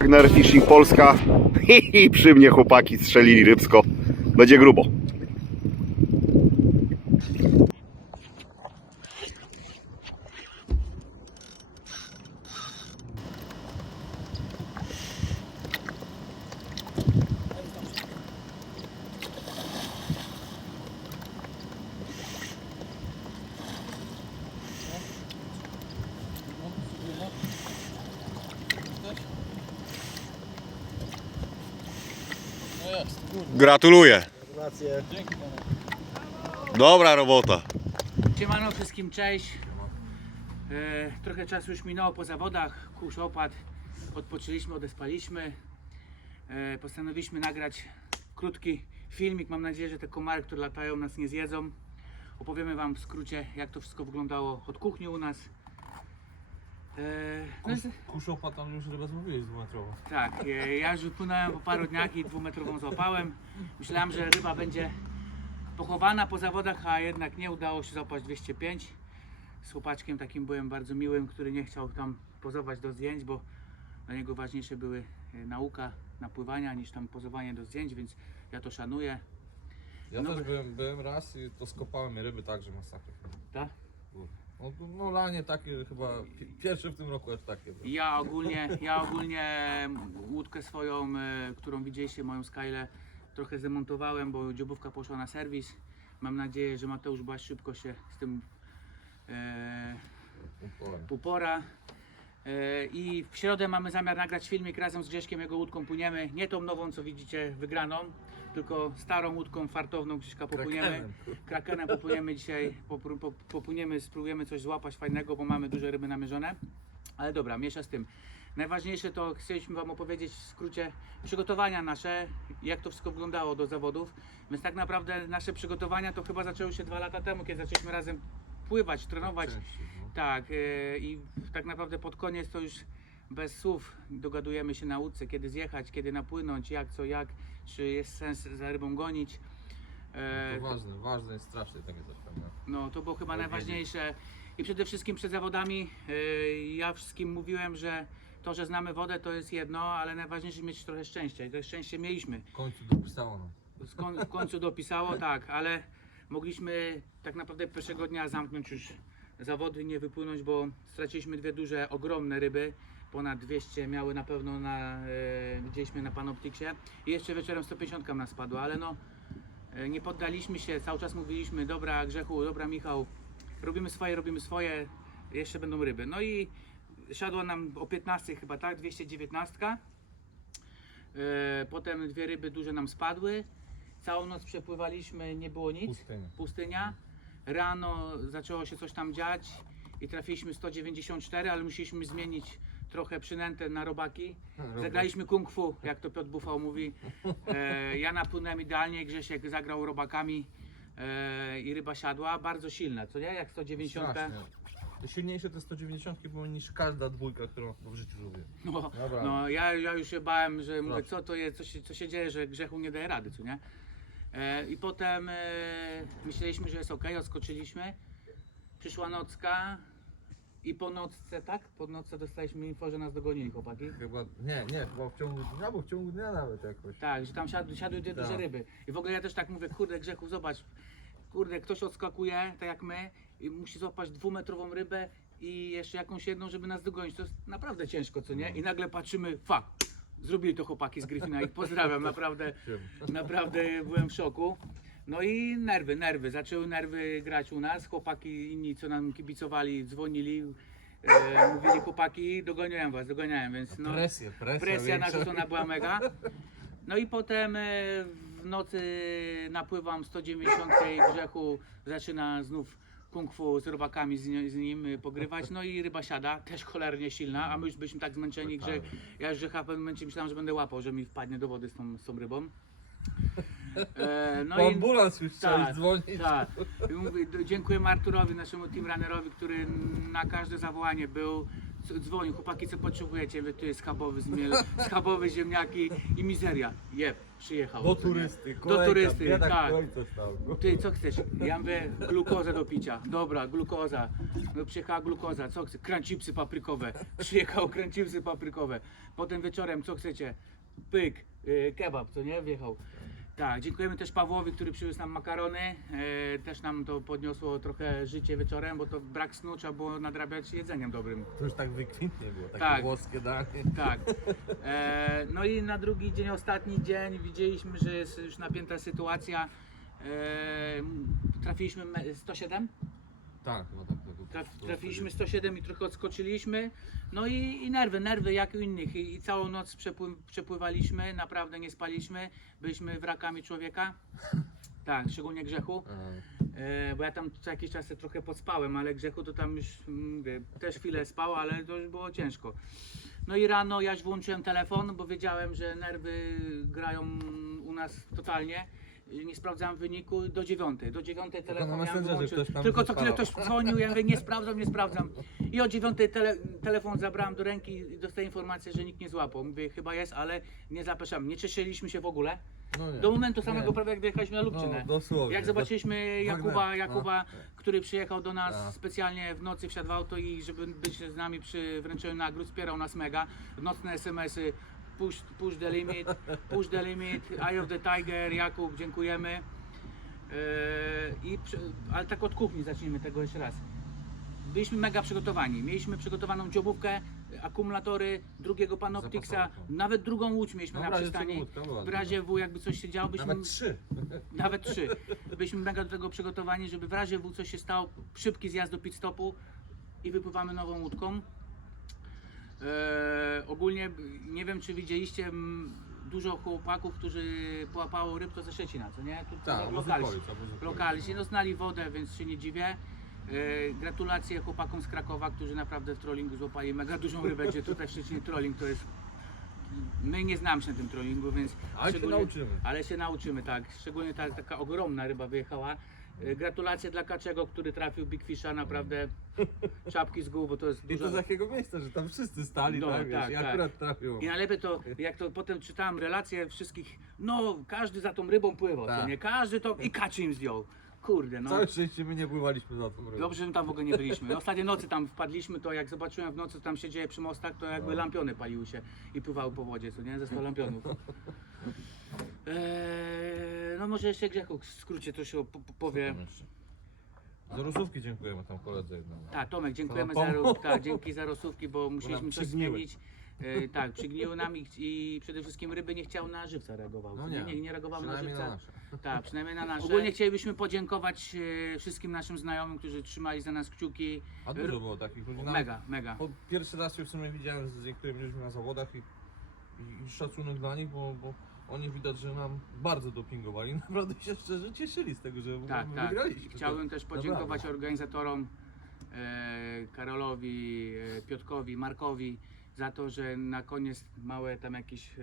Wagner Fishing Polska i przy mnie chłopaki strzelili rybsko. Będzie grubo. Gratuluję. Dobra robota. Siemano wszystkim, cześć. E, trochę czasu już minęło po zawodach, kurz opadł, odpoczęliśmy, odespaliśmy. E, postanowiliśmy nagrać krótki filmik. Mam nadzieję, że te komary, które latają nas nie zjedzą. Opowiemy Wam w skrócie, jak to wszystko wyglądało od kuchni u nas. E, no, i- Kuszopa tam już rybę zmówiłeś dwumetrowo. tak, e, ja już wypłynąłem po paru dniach i dwumetrową złapałem. Myślałem, że ryba będzie pochowana po zawodach, a jednak nie udało się złapać 205. Z chłopaczkiem takim byłem bardzo miłym, który nie chciał tam pozować do zdjęć, bo dla niego ważniejsze były e, nauka napływania niż tam pozowanie do zdjęć, więc ja to szanuję. Ja No też bo- byłem, byłem raz i to skopałem ryby także masakra. Tak? No, no lanie takie chyba pi- pierwsze w tym roku aż takie. było. Ja ogólnie, ja ogólnie łódkę swoją, którą widzieliście, moją Skyle, trochę zdemontowałem, bo dziobówka poszła na serwis. Mam nadzieję, że Mateusz Baś szybko się z tym e, Upałem. upora. E, I w środę mamy zamiar nagrać filmik razem z Grześkiem, jego łódką płyniemy. Nie tą nową, co widzicie, wygraną, tylko starą łódką fartowną Grześka popłyniemy. Krakenem. Krakenem popłyniemy dzisiaj, popłyniemy, spróbujemy coś złapać fajnego, bo mamy duże ryby namierzone. Ale dobra, miesza z tym. Najważniejsze to chcieliśmy Wam opowiedzieć w skrócie przygotowania nasze, jak to wszystko wyglądało do zawodów. Więc tak naprawdę nasze przygotowania to chyba zaczęły się dwa lata temu, kiedy zaczęliśmy razem pływać, trenować. Częściej, no. Tak, e, i tak naprawdę pod koniec to już bez słów dogadujemy się na łódce, kiedy zjechać, kiedy napłynąć, jak co, jak, czy jest sens za rybą gonić. E, To ważne, ważne jest strasznie takie nie? no to było chyba najważniejsze. I przede wszystkim przed zawodami e, ja wszystkim mówiłem, że to, że znamy wodę to jest jedno, ale najważniejsze mieć trochę szczęścia i to szczęście mieliśmy. W końcu dopisało nam. Skon- W końcu dopisało, tak, ale mogliśmy tak naprawdę pierwszego dnia zamknąć już zawody, nie wypłynąć, bo straciliśmy dwie duże, ogromne ryby. Ponad 200 miały na pewno na, e, widzieliśmy na Panoptiksie. I jeszcze wieczorem 150 nas spadło, ale no e, nie poddaliśmy się, cały czas mówiliśmy, dobra Grzechu, dobra Michał, robimy swoje, robimy swoje, jeszcze będą ryby. No i siadła nam o 15 chyba, tak, 219. E, Potem dwie ryby duże nam spadły. Całą noc przepływaliśmy, nie było nic. Pustynia. Pustynia. Rano zaczęło się coś tam dziać i trafiliśmy 194, ale musieliśmy zmienić trochę przynętę na robaki. Zagraliśmy kung fu, jak to Piotr Bufał mówi. E, ja napłynąłem idealnie, Grzesiek zagrał robakami e, i ryba siadła. Bardzo silna, co nie? Jak 190. Strasznie. Te Silniejsze te 190 były niż każda dwójka, którą w życiu lubię. No, Dobra. no ja, ja już się bałem, że mówię, co to jest, co się, co się dzieje, że grzechu nie daje rady, co nie? E, I potem e, myśleliśmy, że jest ok, odskoczyliśmy. Przyszła nocka i po nocce, tak? Po nocce dostaliśmy info, że nas dogonili chłopaki. Chyba, nie, nie, chyba w ciągu dnia, bo w ciągu dnia nawet jakoś. Tak, że tam siadły, siadły dwie duże Tak. ryby. I w ogóle ja też tak mówię, kurde grzechu, zobacz, kurde, ktoś odskakuje, tak jak my, i musi złapać dwumetrową rybę i jeszcze jakąś jedną, żeby nas dogonić. To jest naprawdę ciężko, co nie? I nagle patrzymy, fa, zrobili to chłopaki z Gryfina, ich pozdrawiam, naprawdę, naprawdę byłem w szoku. No i nerwy, nerwy, zaczęły nerwy grać u nas, chłopaki inni, co nam kibicowali, dzwonili, e, mówili chłopaki, dogoniłem was, dogoniałem, więc no... Presja, presja. Presja większa. narzucona była mega. No i potem e, w nocy napływam 190 i grzechu zaczyna znów kung fu z robakami z, ni- z nim pogrywać. No i ryba siada, też cholernie silna, a my już byliśmy tak zmęczeni, że ja już w pewnym momencie myślałem, że będę łapał, że mi wpadnie do wody z tą, z tą rybą. E, no Po i ambulans już trzeba tak, dzwonić. tak. I mówię, d- dziękujemy Arturowi, naszemu team runnerowi, który na każde zawołanie był, dzwonił, chłopaki co potrzebujecie, Mówię, tu jest schabowy zmiel, schabowe ziemniaki i mizeria. Jeb, przyjechał. Do turysty, Do kolejka, turysty, biedak tak. kolejce stał. Ty, co chcesz? Ja mówię, glukozę do picia. Dobra, glukoza. No przyjechała glukoza, co chcesz? Crunchipsy paprykowe. Przyjechało crunchipsy paprykowe. Potem wieczorem, co chcecie? Pyk, yy, kebab, co nie? Wjechał. Tak, dziękujemy też Pawłowi, który przywiózł nam makarony. E, też nam to podniosło trochę życie wieczorem, bo to brak snu trzeba było nadrabiać jedzeniem dobrym. To już tak wykwintnie było, takie Tak. włoskie danie. Tak. E, no i na drugi dzień, ostatni dzień widzieliśmy, że jest już napięta sytuacja. E, trafiliśmy me- 107? Tak, no tak. Tak, Traf, trafiliśmy 107 i trochę odskoczyliśmy. No i, i nerwy, nerwy jak u innych. I, i całą noc przepły, przepływaliśmy, naprawdę nie spaliśmy. Byliśmy wrakami człowieka. Tak, szczególnie grzechu. E, bo ja tam co jakiś czas trochę podspałem, ale grzechu to tam już mm, mówię, też chwilę spał, ale to już było ciężko. No i rano ja już włączyłem telefon, bo wiedziałem, że nerwy grają u nas totalnie. Nie sprawdzałem wyniku do dziewiątej. Do dziewiątej telefon na miałem Messengerze wyłączyć. ktoś tam Tylko co chwilę ktoś dzwonił, ja mówię, nie sprawdzam, nie sprawdzam. I o dziewiątej tele, telefon zabrałem do ręki i dostaję informację, że nikt nie złapał. Mówię, chyba jest, ale nie zapraszam. Nie cieszyliśmy się w ogóle. No nie. Do momentu samego Nie. prawie jak dojechaliśmy na Lubczynę. No, dosłownie. Jak zobaczyliśmy Jakuba, Wagner, Jakuba no. który przyjechał do nas Tak. specjalnie w nocy, wsiadł w auto i żeby być z nami przy wręczeniu nagród, wspierał nas mega. Nocne SMS-y, push, push the limit, push the limit, Eye of the Tiger, Jakub, dziękujemy. Eee, i, ale tak od kuchni zacznijmy tego jeszcze raz. Byliśmy mega przygotowani. Mieliśmy przygotowaną dziobówkę, akumulatory, drugiego Panoptixa, nawet drugą łódź mieliśmy No, na przystani. W razie W, jakby coś się działo, byśmy Nawet trzy. nawet trzy. Byliśmy mega do tego przygotowani, żeby w razie W coś się stało, szybki zjazd do pit stopu i wypływamy nową łódką. Eee, ogólnie nie wiem czy widzieliście m, dużo chłopaków, którzy połapało ryb to ze Szczecina, co nie? Tu, Tak, lokalsi. Łuzykowic, albo Łuzykowic. Lokalsi, no znali wodę, więc się nie dziwię. Eee, gratulacje chłopakom z Krakowa, którzy naprawdę w trollingu złapali mega dużą rybę, gdzie tutaj w Szczecinie trolling to jest... My nie znamy się na tym trollingu, więc... Ale się szczególnie- nauczymy. ale się nauczymy, tak. Szczególnie ta taka ogromna ryba wyjechała. E, Gratulacje dla Kaczego, który trafił Big Fisha, naprawdę czapki z głów, bo to jest I dużo... to z jakiego miejsca, że tam wszyscy stali, No, tak, wiesz, tak, i tak. akurat trafiło. I najlepiej to, jak to potem czytałem relacje wszystkich, no każdy za tą rybą pływał, co Tak. nie? Każdy to... i Kaczy im zdjął. Kurde, no. Całe szczęście my nie pływaliśmy za tą rybą. Dobrze, że tam w ogóle nie byliśmy. Ostatniej nocy tam wpadliśmy, to jak zobaczyłem w nocy, co tam się dzieje przy mostach, to jakby No. lampiony paliły się i pływały po wodzie, co nie? Ze 100 lampionów. Eee, no może jeszcze Grzechu w skrócie to się po- po- powie. Za rusówki dziękujemy tam koledze jednemu. Tak, Tomek, dziękujemy za, ro- tak, dzięki za rosówki, bo musieliśmy coś przygniły. zmienić. E, tak, przygniły nam i, i przede wszystkim ryby nie chciały na żywca reagowały. No nie, nie, nie, nie reagowały na przynajmniej żywca. na nasze. Tak, przynajmniej na nasze. Ogólnie chcielibyśmy podziękować e, wszystkim naszym znajomym, którzy trzymali za nas kciuki. A dużo było takich ludzi. Nawet Mega, mega. Po pierwszy raz się w sumie widziałem z niektórymi ludźmi na zawodach i, i, i szacunek dla nich, bo, bo oni widać, że nam bardzo dopingowali. Naprawdę się szczerze cieszyli z tego, że w ogóle Tak, tak. wygraliśmy. Chciałbym też podziękować Naprawdę. organizatorom e, Karolowi, e, Piotkowi, Markowi za to, że na koniec mały tam jakiś e,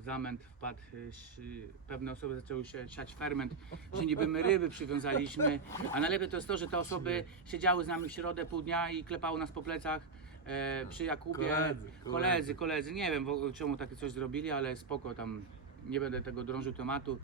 zamęt wpadł. E, pewne osoby zaczęły się siać ferment, że niby my ryby przywiązaliśmy, a najlepiej to jest to, że te osoby siedziały z nami w środę pół dnia i klepały nas po plecach. E, przy Jakubie, Koledzy, koledzy, koledzy. koledzy, nie wiem czemu takie coś zrobili, ale spoko tam, nie będę tego drążył tematu.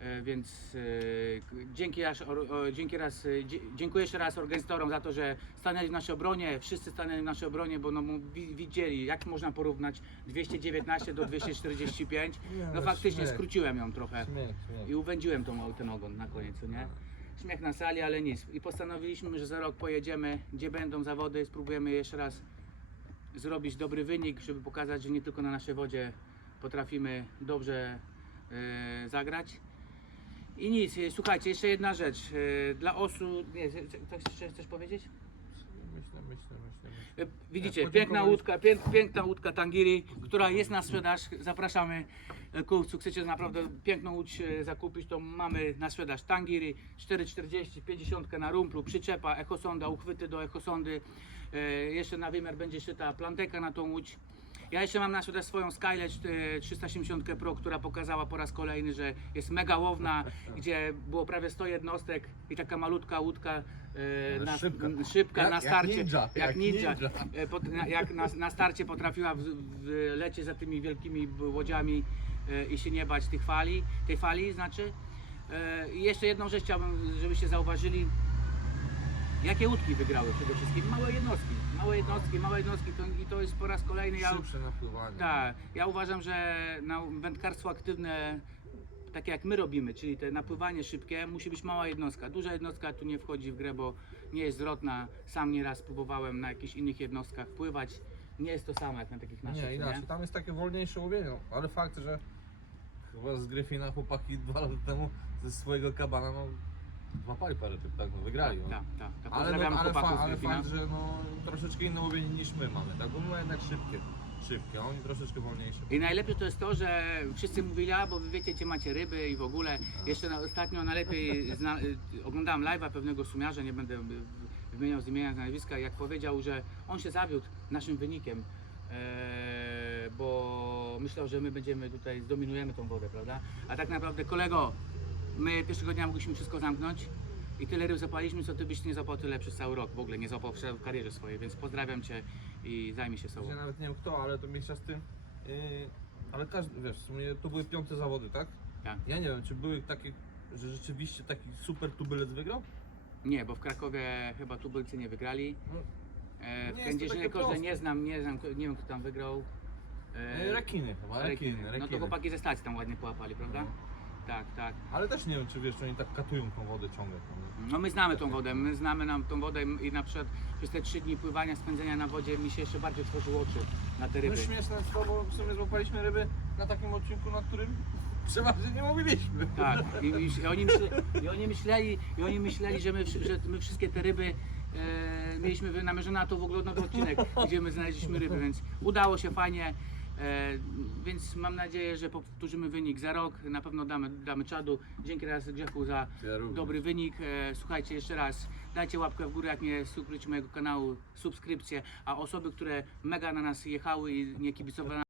E, Więc e, dzięki raz, o, dzięki raz, e, dziękuję jeszcze raz organizatorom za to, że stanęli w naszej obronie, wszyscy stanęli w naszej obronie, bo no, widzieli, jak można porównać 219 do 245. Nie, No faktycznie skróciłem ją trochę i uwędziłem tą, ten ogon na koniec, nie? Śmiech na sali, ale nic. I postanowiliśmy, że za rok pojedziemy, gdzie będą zawody, spróbujemy jeszcze raz zrobić dobry wynik, żeby pokazać, że nie tylko na naszej wodzie potrafimy dobrze e, zagrać. I nic, e, słuchajcie, jeszcze jedna rzecz. E, dla osób. Nie, c- c- coś jeszcze chcesz powiedzieć? Myślę, myślę, myślę. myślę. Widzicie, Tak, piękna łódka, pięk, piękna łódka Tangiri, która jest na sprzedaż. Zapraszamy e, kupców. Chcecie naprawdę piękną łódź zakupić, to mamy na sprzedaż Tangiri 440, 50 na rumplu, przyczepa, echosonda, uchwyty do echosondy. E, Jeszcze na wymiar będzie szyta planteka na tą łódź. Ja jeszcze mam na sobie swoją Skyledge e, 370 Pro, która pokazała po raz kolejny, że jest mega łowna, gdzie było prawie 100 jednostek i taka malutka łódka e, na, Szybka. szybka Jak- na jak starcie. ninja, jak jak ninja. ninja. E, na, jak na, na starcie potrafiła w, w lecie za tymi wielkimi łodziami e, i się nie bać tych fali, tej fali znaczy. E, I jeszcze jedną rzecz chciałbym, żebyście zauważyli. Jakie łódki wygrały przede wszystkim? Małe jednostki. Małe jednostki, małe jednostki to, i to jest po raz kolejny. Ja, Szybsze napływanie. tak, ja uważam, że na wędkarstwo aktywne, takie jak my robimy, czyli te napływanie szybkie, musi być mała jednostka. Duża jednostka tu nie wchodzi w grę, bo nie jest zwrotna. Sam nieraz próbowałem na jakichś innych jednostkach pływać. Nie jest to samo jak na takich naszych. Nie, inaczej. Tam jest takie wolniejsze łowienie, ale fakt, że chyba z Gryfina chłopaki dwa lata temu ze swojego kabana, no złapali parę typ, tak, no wygrali. no. Tak, tak, tak. Ale, no, ale, chłopaków fa- z ale Gryfina. fakt, że no, troszeczkę inne łowienie niż my mamy, tak? Bo my jednak szybkie, szybkie, a oni troszeczkę wolniejsze. I najlepiej to jest to, że wszyscy mówili, a bo wy wiecie, gdzie macie ryby i w ogóle. Jeszcze na, ostatnio najlepiej zna, y, oglądałem live'a pewnego sumiarza, nie będę y, wymieniał z imienia, z nazwiska, jak powiedział, że on się zawiódł naszym wynikiem, e, bo myślał, że my będziemy tutaj, zdominujemy tą wodę, prawda? A tak naprawdę, kolego, my pierwszego dnia mogliśmy wszystko zamknąć i tyle ryb zapaliśmy, co ty byś nie zapał tyle przez cały rok, w ogóle nie zapał w karierze swojej, więc pozdrawiam cię i zajmij się sobą. Ja nawet nie wiem kto, ale to mniejsza z tym. Yy, ale każdy, wiesz, w sumie to były piąte zawody, tak? Tak. Ja nie wiem, czy były takie, że rzeczywiście taki super tubylec wygrał? Nie, bo w Krakowie chyba tubylcy nie wygrali. No, E, w Nie jest to Kędzierzynie takie Korze proste. nie znam, nie znam, nie wiem kto tam wygrał. E, rekiny chyba, rekiny, rekiny. No to chłopaki ze stacji tam ładnie połapali, prawda? No. Tak, tak. Ale też nie wiem, czy wiesz, czy oni tak katują tą wodę ciągle. No my znamy tą wodę, my znamy nam tą wodę i na przykład przez te trzy dni pływania, spędzenia na wodzie mi się jeszcze bardziej otworzyły oczy na te No ryby. śmieszne jest to, bo w sumie złapaliśmy ryby na takim odcinku, na którym przeważnie nie mówiliśmy. Tak, i, i, i, oni, myśle, i oni myśleli, i oni myśleli, że my, że my wszystkie te ryby e, mieliśmy namierzone na to w ogóle nowy odcinek, gdzie my znaleźliśmy ryby, więc udało się fajnie. E, więc mam nadzieję, że powtórzymy wynik za rok. Na pewno damy, damy czadu. Dzięki raz Grzechu za Ja dobry wynik. E, słuchajcie jeszcze raz, dajcie łapkę w górę, jak nie subskrypcie mojego kanału, subskrypcję, a osoby, które mega na nas jechały i nie kibicowały